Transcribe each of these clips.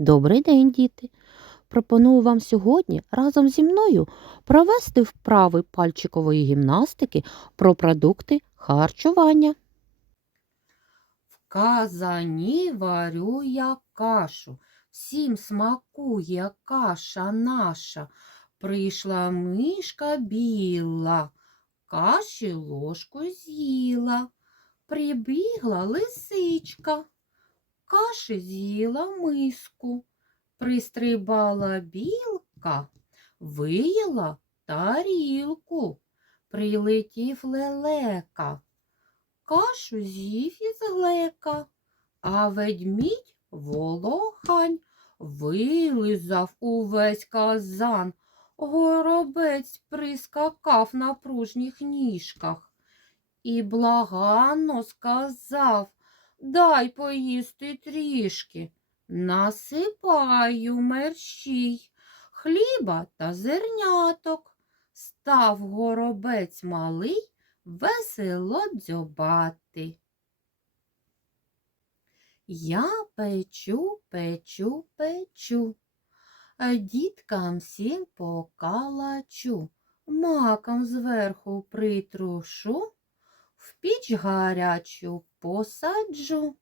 Добрий день, діти! Пропоную вам сьогодні разом зі мною провести вправи пальчикової гімнастики про продукти харчування. В казані варю я кашу, всім смакує каша наша. Прийшла мишка біла, каші ложку з'їла. Прибігла лисичка, каші з'їла миску. Пристрибала білка, виїла тарілку. Прилетів лелека, кашу з'їв із глека, а ведмідь волохань вилизав увесь казан. Горобець прискакав на пружніх ніжках і благанно сказав Дай поїсти трішки. Насипаю мерщій, хліба та зерняток. Став горобець малий весело дзьобати. Я печу, печу, печу, а діткам всім покалачу, маком зверху притрушу, піч гарячу посаджу.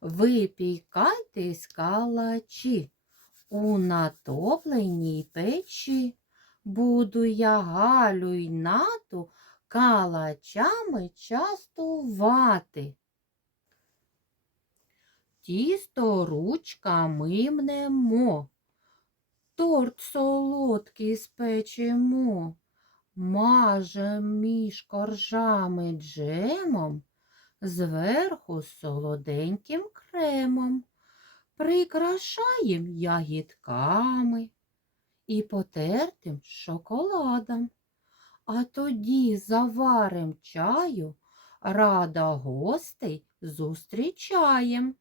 Випікайтесь калачі у натопленій печі. Буду я Галю й нату калачами частувати. Тісто ручками мнемо, торт солодкий спечемо, мажем між коржами джемом, зверху солоденьким кремом, прикрашаєм ягідками і потертим шоколадом. А тоді заварим чаю, рада гостей зустрічаєм.